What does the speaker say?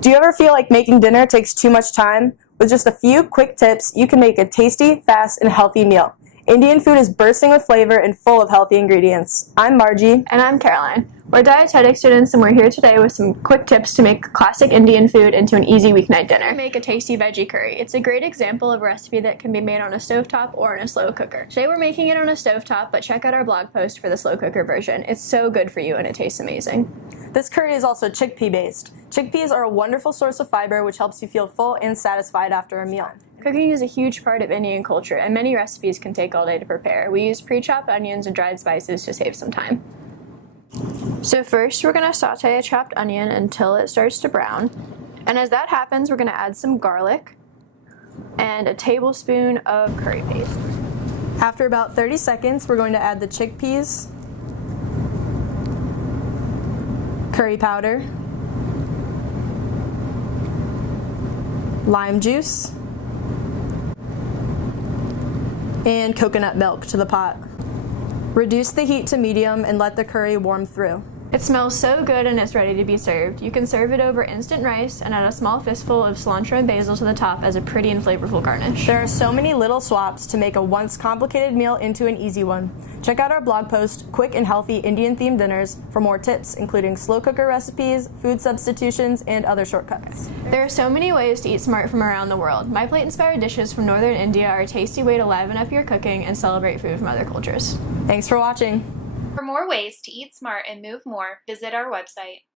Do you ever feel like making dinner takes too much time? With just a few quick tips, you can make a tasty, fast, and healthy meal. Indian food is bursting with flavor and full of healthy ingredients. I'm Margie. And I'm Caroline. We're dietetic students and we're here today with some quick tips to make classic Indian food into an easy weeknight dinner. Make a tasty veggie curry. It's a great example of a recipe that can be made on a stovetop or in a slow cooker. Today we're making it on a stovetop, but check out our blog post for the slow cooker version. It's so good for you and it tastes amazing. This curry is also chickpea based. Chickpeas are a wonderful source of fiber which helps you feel full and satisfied after a meal. Cooking is a huge part of Indian culture and many recipes can take all day to prepare. We use pre-chopped onions and dried spices to save some time. So first we're going to saute a chopped onion until it starts to brown. And as that happens, we're going to add some garlic and a tablespoon of curry paste. After about 30 seconds, we're going to add the chickpeas, curry powder, lime juice, and coconut milk to the pot. Reduce the heat to medium and let the curry warm through. It smells so good and it's ready to be served. You can serve it over instant rice and add a small fistful of cilantro and basil to the top as a pretty and flavorful garnish. There are so many little swaps to make a once complicated meal into an easy one. Check out our blog post, Quick and Healthy Indian Themed Dinners, for more tips, including slow cooker recipes, food substitutions, and other shortcuts. There are so many ways to eat smart from around the world. MyPlate inspired dishes from northern India are a tasty way to liven up your cooking and celebrate food from other cultures. Thanks for watching. For more ways to eat smart and move more, visit our website.